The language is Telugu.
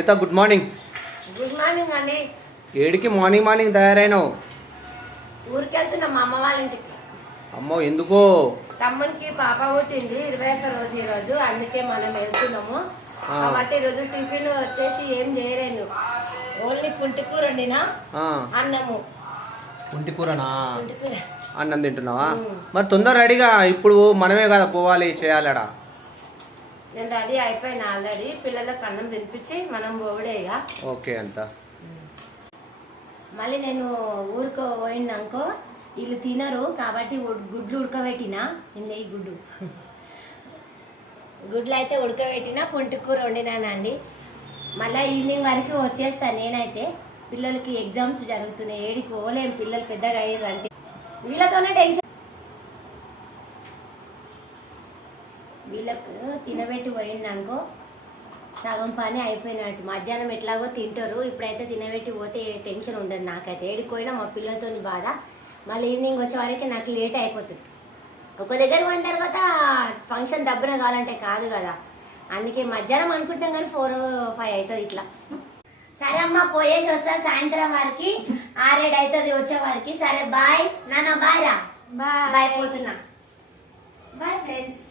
Good morning. గుడ్ మార్నింగ్ అండి. ఏడికి మార్నింగ్ తయారైనావు? ఊరికి వెళ్తున్నా మా అమ్మ వాళ్ళ ఇంటికి. అమ్మో, ఎందుకో? తమ్మునికి పాప పుట్టింది 21 రోజు ఈ రోజు, అందుకే మనం వెళ్తున్నాము. కాబట్టి ఈరోజు టిఫిన్ వచ్చేసి ఏం చేయలేను, ఓన్లీ పుంటికూర వండినా, అన్నము. పుంటికూరనా? అన్నం తింటున్నావా? మరి తొందర రెడీగా, ఇప్పుడు మనమే కదా పోవాలి చేయాలడా. నేను రెడీ అయిపోయినా ఆల్రెడీ, పిల్లలకు అన్నం తినిపించి మనం పోవడే ఇక. ఓకే అంత. మళ్ళీ నేను ఊరికి పోయినాకో వీళ్ళు తినరు కాబట్టి గుడ్లు ఉడకబెట్టినా. ఈ గుడ్లు అయితే ఉడకబెట్టినా, పుంటికూర వండినానండి. మళ్ళీ ఈవినింగ్ వరకు వచ్చేస్తాను నేనైతే. పిల్లలకి ఎగ్జామ్స్ జరుగుతున్నాయి, ఏడికి పోలేం, పిల్లలు పెద్దగా అయ్యారు అంటే వీళ్ళతోనే టెన్షన్. వీళ్ళకు తినబెట్టి పోయిందనుకో సగం పని అయిపోయినట్టు. మధ్యాహ్నం ఎట్లాగో తింటారు, ఇప్పుడైతే తినబెట్టి పోతే టెన్షన్ ఉండదు నాకైతే. ఏడిపోయినా మా పిల్లలతో బాధ. మళ్ళీ ఈవినింగ్ వచ్చే వరకు నాకు లేట్ అయిపోతుంది. ఒక దగ్గర పోయిన తర్వాత ఫంక్షన్ దబ్బున కావాలంటే కాదు కదా, అందుకే మధ్యాహ్నం అనుకుంటాం కానీ 4-5 అవుతుంది ఇట్లా. సరే అమ్మ, పోయేసి వస్తా సాయంత్రం వరకు, 6-7 అవుతుంది వచ్చే వరకు. సరే బాయ్ నాన్న, బాయ్ రా. బాయ్, పోతున్నా. Bye friends.